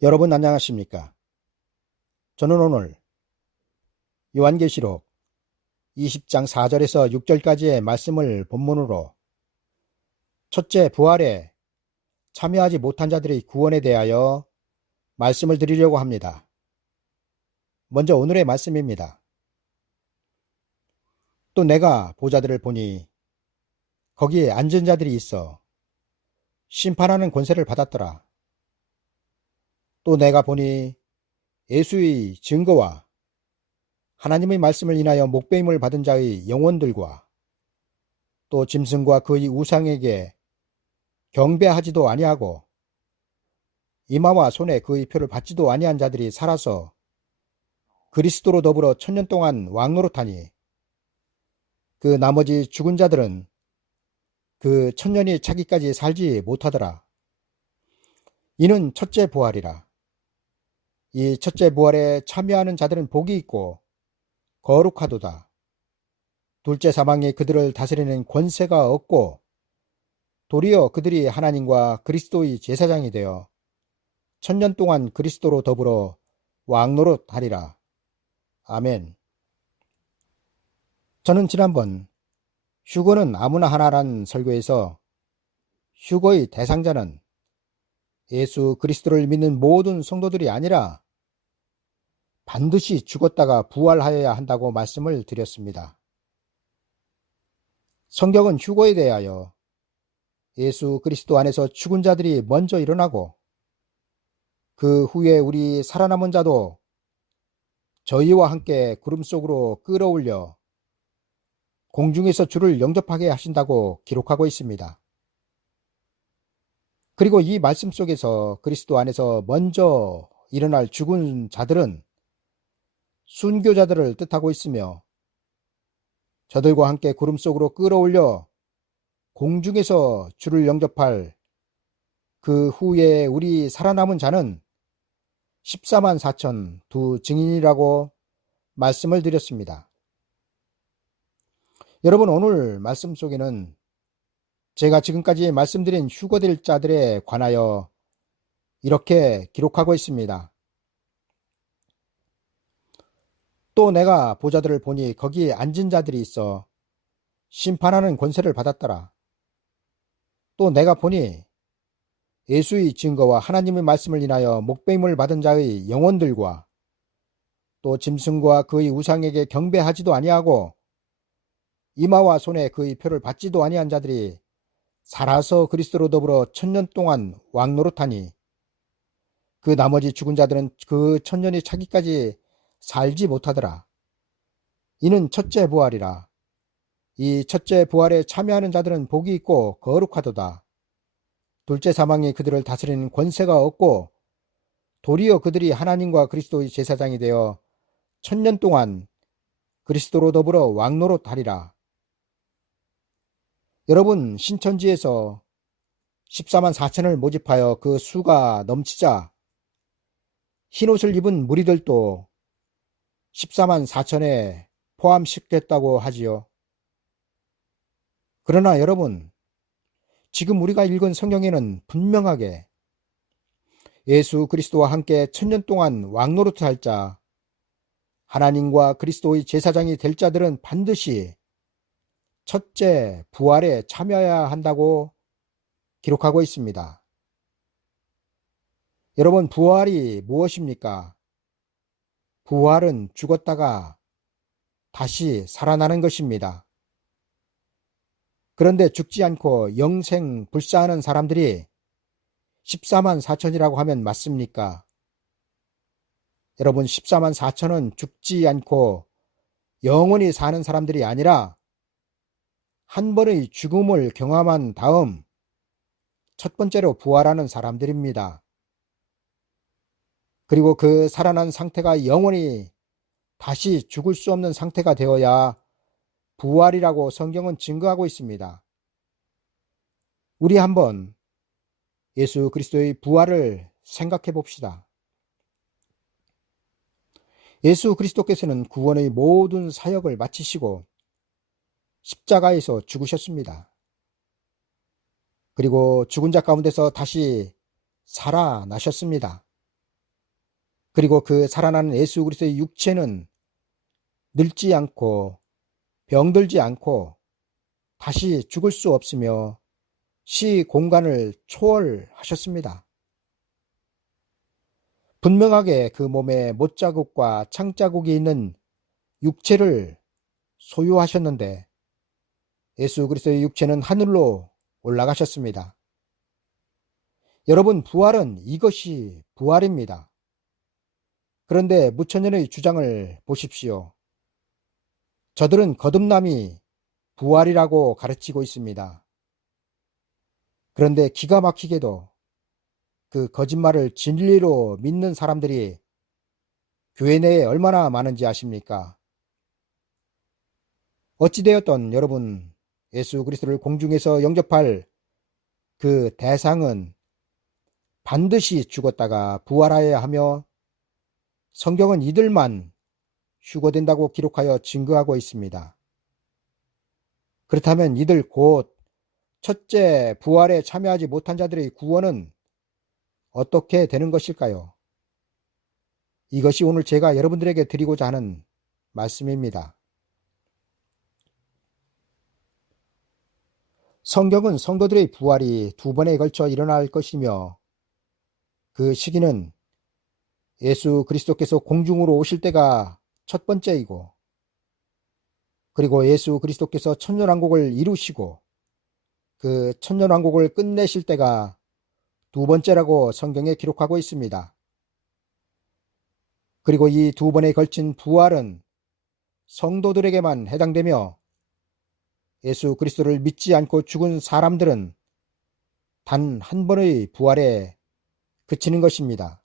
여러분 안녕하십니까? 저는 오늘 요한계시록 20장 4절에서 6절까지의 말씀을 본문으로 첫째 부활에 참여하지 못한 자들의 구원에 대하여 말씀을 드리려고 합니다. 먼저 오늘의 말씀입니다. 또 내가 보좌들을 보니 거기에 앉은 자들이 있어 심판하는 권세를 받았더라. 또 내가 보니 예수의 증거와 하나님의 말씀을 인하여 목배임을 받은 자의 영혼들과 또 짐승과 그의 우상에게 경배하지도 아니하고 이마와 손에 그의 표를 받지도 아니한 자들이 살아서 그리스도로 더불어 천년 동안 왕노릇하니 그 나머지 죽은 자들은 그 천년이 차기까지 살지 못하더라. 이는 첫째 부활이라. 이 첫째 부활에 참여하는 자들은 복이 있고 거룩하도다. 둘째 사망이 그들을 다스리는 권세가 없고 도리어 그들이 하나님과 그리스도의 제사장이 되어 천년 동안 그리스도로 더불어 왕노릇하리라. 아멘. 저는 지난번 휴거는 아무나 하나란 설교에서 휴거의 대상자는 예수 그리스도를 믿는 모든 성도들이 아니라 반드시 죽었다가 부활하여야 한다고 말씀을 드렸습니다. 성경은 휴거에 대하여 예수 그리스도 안에서 죽은 자들이 먼저 일어나고 그 후에 우리 살아남은 자도 저희와 함께 구름 속으로 끌어올려 공중에서 주를 영접하게 하신다고 기록하고 있습니다. 그리고 이 말씀 속에서 그리스도 안에서 먼저 일어날 죽은 자들은 순교자들을 뜻하고 있으며 저들과 함께 구름 속으로 끌어올려 공중에서 주를 영접할 그 후에 우리 살아남은 자는 14만 4천 두 증인이라고 말씀을 드렸습니다. 여러분, 오늘 말씀 속에는 제가 지금까지 말씀드린 휴거될 자들에 관하여 이렇게 기록하고 있습니다. 또 내가 보좌들을 보니 거기에 앉은 자들이 있어 심판하는 권세를 받았더라. 또 내가 보니 예수의 증거와 하나님의 말씀을 인하여 목배임을 받은 자의 영혼들과 또 짐승과 그의 우상에게 경배하지도 아니하고 이마와 손에 그의 표를 받지도 아니한 자들이 살아서 그리스도로 더불어 천년 동안 왕노릇하니 그 나머지 죽은 자들은 그 천년이 차기까지 살지 못하더라. 이는 첫째 부활이라. 이 첫째 부활에 참여하는 자들은 복이 있고 거룩하도다. 둘째 사망이 그들을 다스리는 권세가 없고 도리어 그들이 하나님과 그리스도의 제사장이 되어 천년 동안 그리스도로 더불어 왕노릇하리라. 여러분, 신천지에서 14만 4천을 모집하여 그 수가 넘치자 흰옷을 입은 무리들도 14만 4천에 포함시켰다고 하지요. 그러나 여러분, 지금 우리가 읽은 성경에는 분명하게 예수 그리스도와 함께 천년 동안 왕노릇할 자, 하나님과 그리스도의 제사장이 될 자들은 반드시 첫째 부활에 참여해야 한다고 기록하고 있습니다. 여러분, 부활이 무엇입니까? 부활은 죽었다가 다시 살아나는 것입니다. 그런데 죽지 않고 영생 불사하는 사람들이 14만 4천이라고 하면 맞습니까? 여러분, 14만 4천은 죽지 않고 영원히 사는 사람들이 아니라 한 번의 죽음을 경험한 다음 첫 번째로 부활하는 사람들입니다. 그리고 그 살아난 상태가 영원히 다시 죽을 수 없는 상태가 되어야 부활이라고 성경은 증거하고 있습니다. 우리 한번 예수 그리스도의 부활을 생각해 봅시다. 예수 그리스도께서는 구원의 모든 사역을 마치시고 십자가에서 죽으셨습니다. 그리고 죽은 자 가운데서 다시 살아나셨습니다. 그리고 그 살아나는 예수 그리스도의 육체는 늙지 않고 병들지 않고 다시 죽을 수 없으며 시 공간을 초월하셨습니다. 분명하게 그 몸에 못자국과 창자국이 있는 육체를 소유하셨는데 예수 그리스도의 육체는 하늘로 올라가셨습니다. 여러분, 부활은 이것이 부활입니다. 그런데 무천년의 주장을 보십시오. 저들은 거듭남이 부활이라고 가르치고 있습니다. 그런데 기가 막히게도 그 거짓말을 진리로 믿는 사람들이 교회 내에 얼마나 많은지 아십니까? 어찌되었던 여러분, 예수 그리스도를 공중에서 영접할 그 대상은 반드시 죽었다가 부활하여야 하며 성경은 이들만 휴거된다고 기록하여 증거하고 있습니다. 그렇다면 이들 곧 첫째 부활에 참여하지 못한 자들의 구원은 어떻게 되는 것일까요? 이것이 오늘 제가 여러분들에게 드리고자 하는 말씀입니다. 성경은 성도들의 부활이 두 번에 걸쳐 일어날 것이며 그 시기는 예수 그리스도께서 공중으로 오실 때가 첫 번째이고 그리고 예수 그리스도께서 천년왕국을 이루시고 그 천년왕국을 끝내실 때가 두 번째라고 성경에 기록하고 있습니다. 그리고 이 두 번에 걸친 부활은 성도들에게만 해당되며 예수 그리스도를 믿지 않고 죽은 사람들은 단 한 번의 부활에 그치는 것입니다.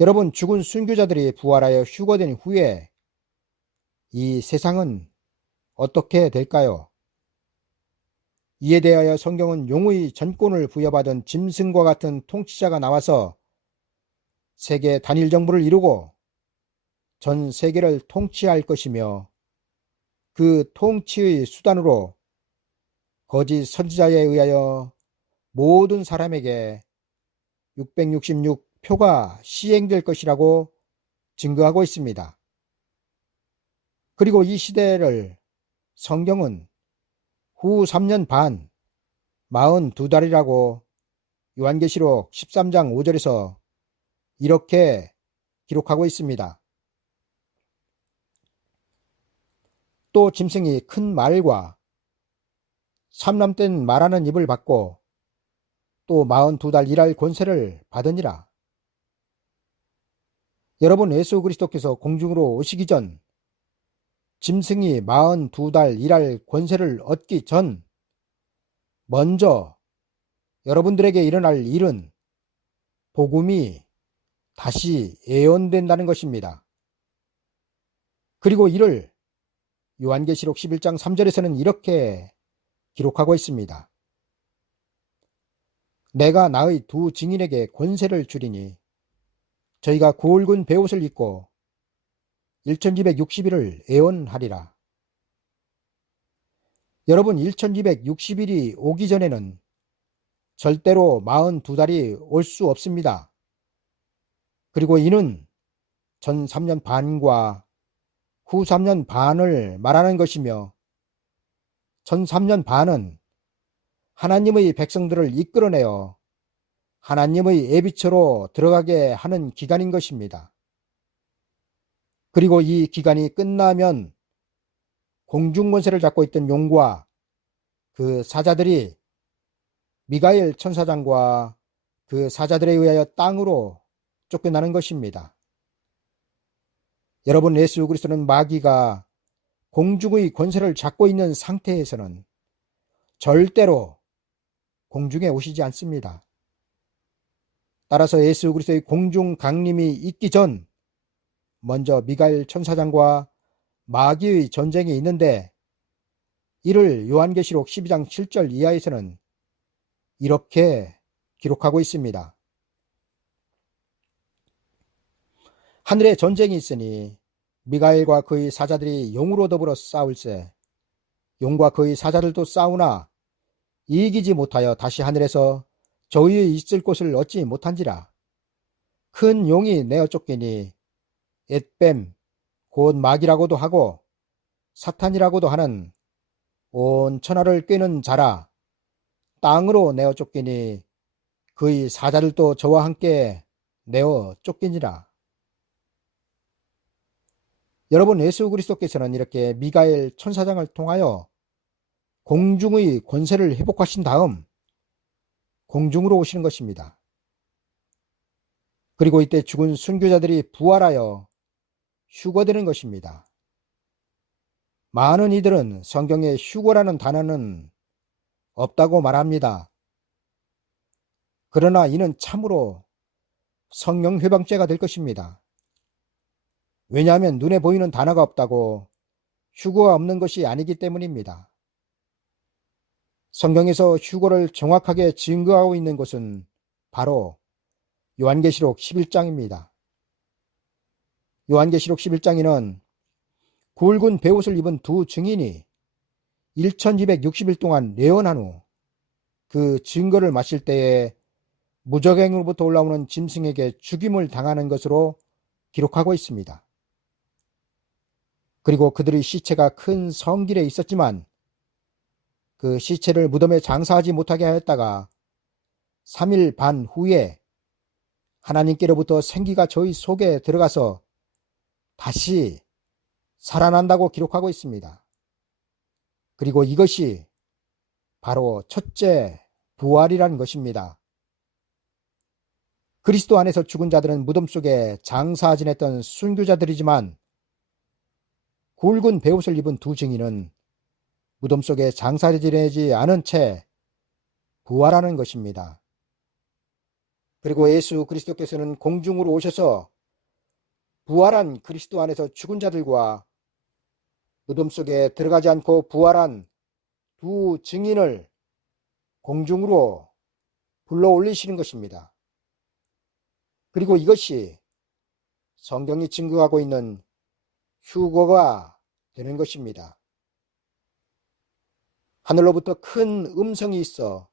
여러분, 죽은 순교자들이 부활하여 휴거된 후에 이 세상은 어떻게 될까요? 이에 대하여 성경은 용의 전권을 부여받은 짐승과 같은 통치자가 나와서 세계 단일 정부를 이루고 전 세계를 통치할 것이며 그 통치의 수단으로 거짓 선지자에 의하여 모든 사람에게 666표가 시행될 것이라고 증거하고 있습니다. 그리고 이 시대를 성경은 후 3년 반, 42달이라고 요한계시록 13장 5절에서 이렇게 기록하고 있습니다. 또 짐승이 큰 말과 삼람된 말하는 입을 받고 또 42달 일할 권세를 받으니라. 여러분, 예수 그리스도께서 공중으로 오시기 전 짐승이 42달 일할 권세를 얻기 전 먼저 여러분들에게 일어날 일은 복음이 다시 예언된다는 것입니다. 그리고 이를 요한계시록 11장 3절에서는 이렇게 기록하고 있습니다. 내가 나의 두 증인에게 권세를 주리니 저희가 굵은 베옷을 입고 1260일을 예언하리라. 여러분, 1260일이 오기 전에는 절대로 42달이 올 수 없습니다. 그리고 이는 전 3년 반과 후 3년 반을 말하는 것이며 전 3년 반은 하나님의 백성들을 이끌어내어 하나님의 예비처로 들어가게 하는 기간인 것입니다. 그리고 이 기간이 끝나면 공중권세를 잡고 있던 용과 그 사자들이 미가엘 천사장과 그 사자들에 의하여 땅으로 쫓겨나는 것입니다. 여러분, 예수 그리스도는 마귀가 공중의 권세를 잡고 있는 상태에서는 절대로 공중에 오시지 않습니다. 따라서 예수 그리스도의 공중 강림이 있기 전 먼저 미가엘 천사장과 마귀의 전쟁이 있는데 이를 요한계시록 12장 7절 이하에서는 이렇게 기록하고 있습니다. 하늘에 전쟁이 있으니 미가엘과 그의 사자들이 용으로 더불어 싸울세 용과 그의 사자들도 싸우나 이기지 못하여 다시 하늘에서 저희의 있을 곳을 얻지 못한지라. 큰 용이 내어 쫓기니 앳뱀 곧 마귀라고도 하고 사탄이라고도 하는 온 천하를 꿰는 자라 땅으로 내어 쫓기니 그의 사자들도 저와 함께 내어 쫓기니라. 여러분, 예수 그리스도께서는 이렇게 미가엘 천사장을 통하여 공중의 권세를 회복하신 다음 공중으로 오시는 것입니다. 그리고 이때 죽은 순교자들이 부활하여 휴거되는 것입니다. 많은 이들은 성경에 휴거라는 단어는 없다고 말합니다. 그러나 이는 참으로 성령 회방죄가 될 것입니다. 왜냐하면 눈에 보이는 단어가 없다고 휴거가 없는 것이 아니기 때문입니다. 성경에서 휴거를 정확하게 증거하고 있는 것은 바로 요한계시록 11장입니다. 요한계시록 11장에는 굵은 베옷을 입은 두 증인이 1260일 동안 예언한 후 그 증거를 마실 때에 무적행으로부터 올라오는 짐승에게 죽임을 당하는 것으로 기록하고 있습니다. 그리고 그들의 시체가 큰 성길에 있었지만 그 시체를 무덤에 장사하지 못하게 하였다가 3일 반 후에 하나님께로부터 생기가 저희 속에 들어가서 다시 살아난다고 기록하고 있습니다. 그리고 이것이 바로 첫째 부활이라는 것입니다. 그리스도 안에서 죽은 자들은 무덤 속에 장사 지냈던 순교자들이지만 굵은 베옷을 입은 두 증인은 무덤 속에 장사 지내지 않은 채 부활하는 것입니다. 그리고 예수 그리스도께서는 공중으로 오셔서 부활한 그리스도 안에서 죽은 자들과 무덤 속에 들어가지 않고 부활한 두 증인을 공중으로 불러 올리시는 것입니다. 그리고 이것이 성경이 증거하고 있는 휴거가 되는 것입니다. 하늘로부터 큰 음성이 있어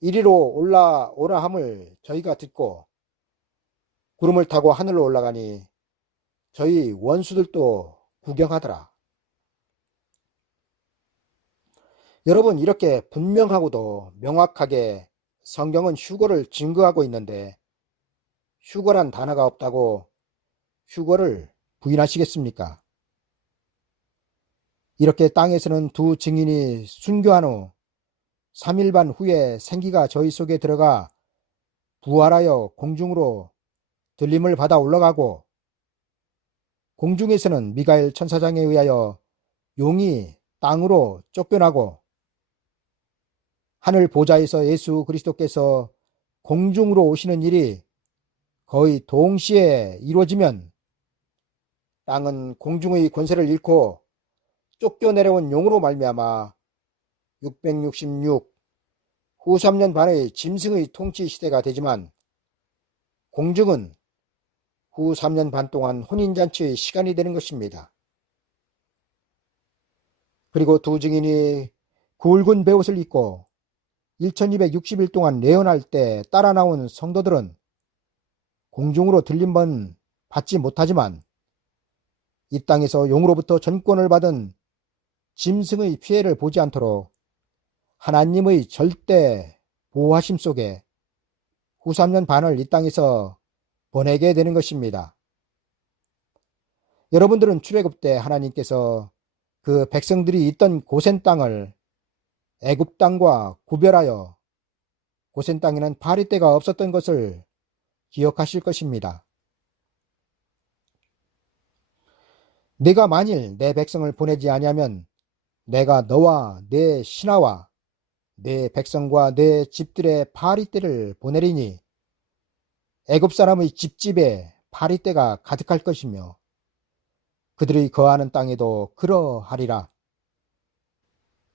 이리로 올라오라 함을 저희가 듣고 구름을 타고 하늘로 올라가니 저희 원수들도 구경하더라. 여러분, 이렇게 분명하고도 명확하게 성경은 휴거를 증거하고 있는데 휴거란 단어가 없다고 휴거를 부인하시겠습니까? 이렇게 땅에서는 두 증인이 순교한 후 3일 반 후에 생기가 저희 속에 들어가 부활하여 공중으로 들림을 받아 올라가고 공중에서는 미가엘 천사장에 의하여 용이 땅으로 쫓겨나고 하늘 보좌에서 예수 그리스도께서 공중으로 오시는 일이 거의 동시에 이루어지면 땅은 공중의 권세를 잃고 쫓겨내려온 용으로 말미암아 666 후 3년 반의 짐승의 통치 시대가 되지만 공중은 후 3년 반 동안 혼인잔치의 시간이 되는 것입니다. 그리고 두 증인이 굵은 베옷을 입고 1260일 동안 예언할 때 따라 나온 성도들은 공중으로 들림은 받지 못하지만 이 땅에서 용으로부터 전권을 받은 짐승의 피해를 보지 않도록 하나님의 절대 보호하심 속에 후 3년 반을 이 땅에서 보내게 되는 것입니다. 여러분들은 출애굽 때 하나님께서 그 백성들이 있던 고센 땅을 애굽 땅과 구별하여 고센 땅에는 파리떼가 없었던 것을 기억하실 것입니다. 내가 만일 내 백성을 보내지 아니하면 내가 너와 내 신하와 내 백성과 내 집들의 파리떼를 보내리니 애굽 사람의 집집에 파리떼가 가득할 것이며 그들이 거하는 땅에도 그러하리라.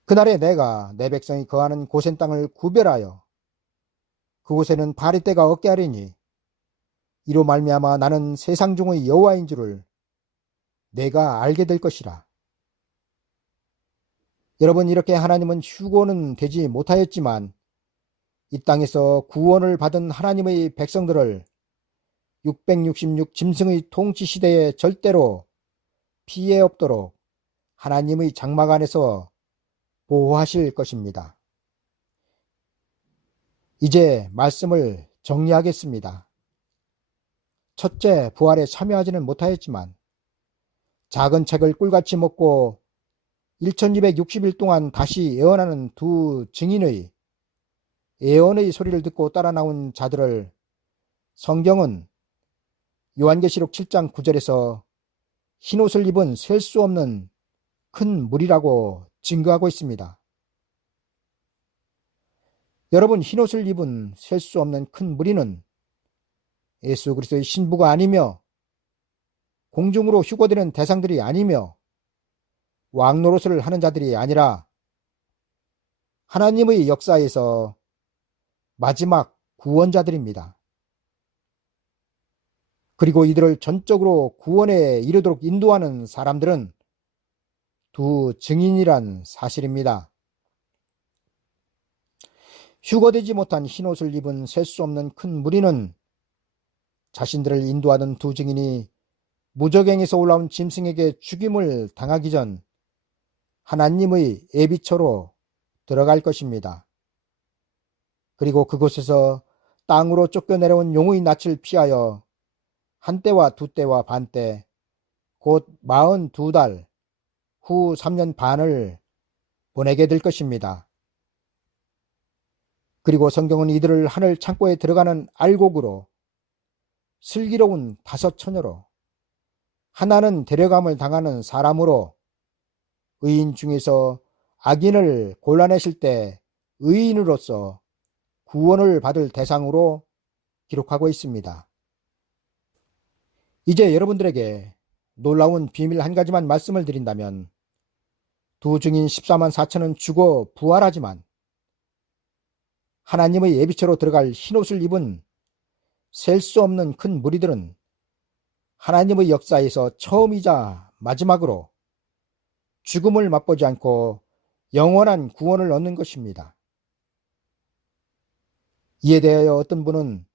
그날에 내가 내 백성이 거하는 고센 땅을 구별하여 그곳에는 파리떼가 없게 하리니 이로 말미암아 나는 세상 중의 여호와인 줄을 내가 알게 될 것이라. 여러분, 이렇게 하나님은 휴거는 되지 못하였지만 이 땅에서 구원을 받은 하나님의 백성들을 666 짐승의 통치 시대에 절대로 피해 없도록 하나님의 장막 안에서 보호하실 것입니다. 이제 말씀을 정리하겠습니다. 첫째, 부활에 참여하지는 못하였지만 작은 책을 꿀같이 먹고 1260일 동안 다시 예언하는 두 증인의 예언의 소리를 듣고 따라 나온 자들을 성경은 요한계시록 7장 9절에서 흰옷을 입은 셀 수 없는 큰 무리라고 증거하고 있습니다. 여러분, 흰옷을 입은 셀 수 없는 큰 무리는 예수 그리스도의 신부가 아니며 공중으로 휴거되는 대상들이 아니며 왕노릇을 하는 자들이 아니라 하나님의 역사에서 마지막 구원자들입니다. 그리고 이들을 전적으로 구원에 이르도록 인도하는 사람들은 두 증인이란 사실입니다. 휴거되지 못한 흰옷을 입은 셀 수 없는 큰 무리는 자신들을 인도하던 두 증인이 무적행에서 올라온 짐승에게 죽임을 당하기 전 하나님의 예비처로 들어갈 것입니다. 그리고 그곳에서 땅으로 쫓겨내려온 용의 낯을 피하여 한 때와 두 때와 반 때, 곧 42달 후 3년 반을 보내게 될 것입니다. 그리고 성경은 이들을 하늘 창고에 들어가는 알곡으로, 슬기로운 5처녀로, 하나는 데려감을 당하는 사람으로, 의인 중에서 악인을 골라내실 때 의인으로서 구원을 받을 대상으로 기록하고 있습니다. 이제 여러분들에게 놀라운 비밀 한 가지만 말씀을 드린다면, 두 증인 14만 4천은 죽어 부활하지만 하나님의 예비처로 들어갈 흰옷을 입은 셀 수 없는 큰 무리들은 하나님의 역사에서 처음이자 마지막으로 죽음을 맛보지 않고 영원한 구원을 얻는 것입니다. 이에 대하여 어떤 분은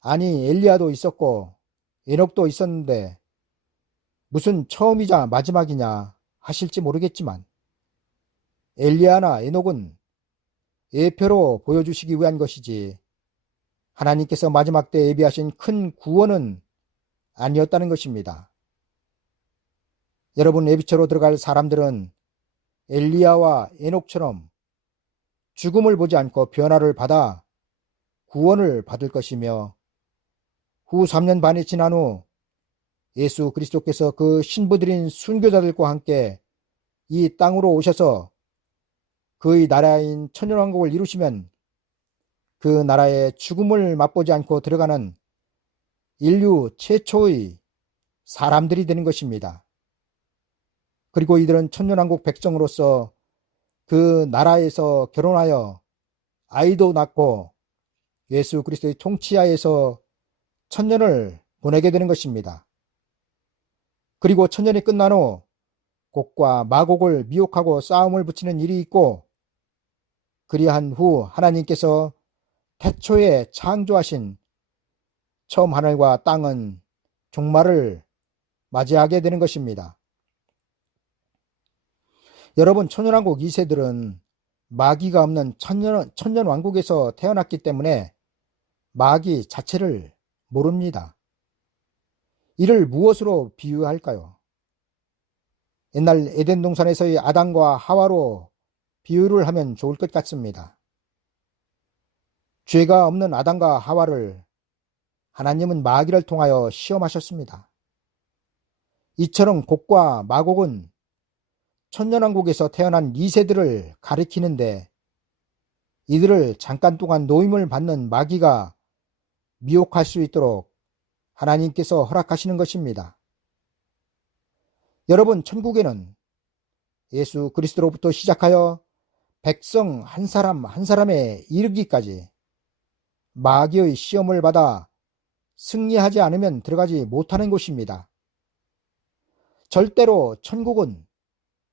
아니 엘리야도 있었고 에녹도 있었는데 무슨 처음이자 마지막이냐 하실지 모르겠지만, 엘리야나 에녹은 예표로 보여주시기 위한 것이지 하나님께서 마지막 때 예비하신 큰 구원은 아니었다는 것입니다. 여러분, 예비처로 들어갈 사람들은 엘리야와 에녹처럼 죽음을 보지 않고 변화를 받아 구원을 받을 것이며, 후 3년 반이 지난 후 예수 그리스도께서 그 신부들인 순교자들과 함께 이 땅으로 오셔서 그의 나라인 천년왕국을 이루시면 그 나라에 죽음을 맛보지 않고 들어가는 인류 최초의 사람들이 되는 것입니다. 그리고 이들은 천년왕국 백성으로서 그 나라에서 결혼하여 아이도 낳고 예수 그리스도의 통치하에서 천년을 보내게 되는 것입니다. 그리고 천년이 끝난 후 곡과 마곡을 미혹하고 싸움을 붙이는 일이 있고, 그리한 후 하나님께서 태초에 창조하신 처음 하늘과 땅은 종말을 맞이하게 되는 것입니다. 여러분, 천년왕국 2세들은 마귀가 없는 천년왕국에서 태어났기 때문에 마귀 자체를 모릅니다. 이를 무엇으로 비유할까요? 옛날 에덴 동산에서의 아담과 하와로 비유를 하면 좋을 것 같습니다. 죄가 없는 아담과 하와를 하나님은 마귀를 통하여 시험하셨습니다. 이처럼 곡과 마곡은 천년왕국에서 태어난 2세들을 가리키는데, 이들을 잠깐 동안 노임을 받는 마귀가 미혹할 수 있도록 하나님께서 허락하시는 것입니다. 여러분, 천국에는 예수 그리스도로부터 시작하여 백성 한 사람 한 사람에 이르기까지 마귀의 시험을 받아 승리하지 않으면 들어가지 못하는 곳입니다. 절대로 천국은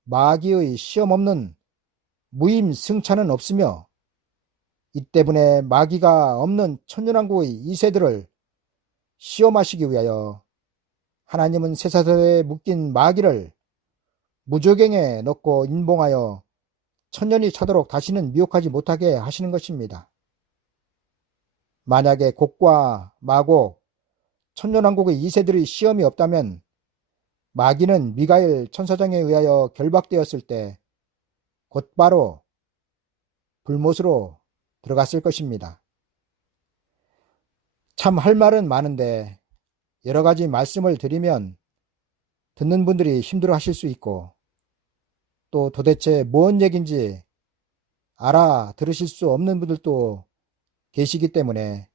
마귀의 시험 없는 무임승차는 없으며, 이 때문에 마귀가 없는 천년왕국의 2세들을 시험하시기 위하여 하나님은 쇠사슬에 묶인 마귀를 무저갱에 넣고 인봉하여 천년이 차도록 다시는 미혹하지 못하게 하시는 것입니다. 만약에 곡과 마곡, 천년왕국의 2세들의 시험이 없다면 마귀는 미가엘 천사장에 의하여 결박되었을 때 곧바로 불못으로 들어갔을 것입니다. 참 할 말은 많은데 여러 가지 말씀을 드리면 듣는 분들이 힘들어 하실 수 있고 또 도대체 뭔 얘기인지 알아들으실 수 없는 분들도 계시기 때문에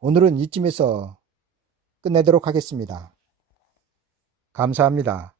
오늘은 이쯤에서 끝내도록 하겠습니다. 감사합니다.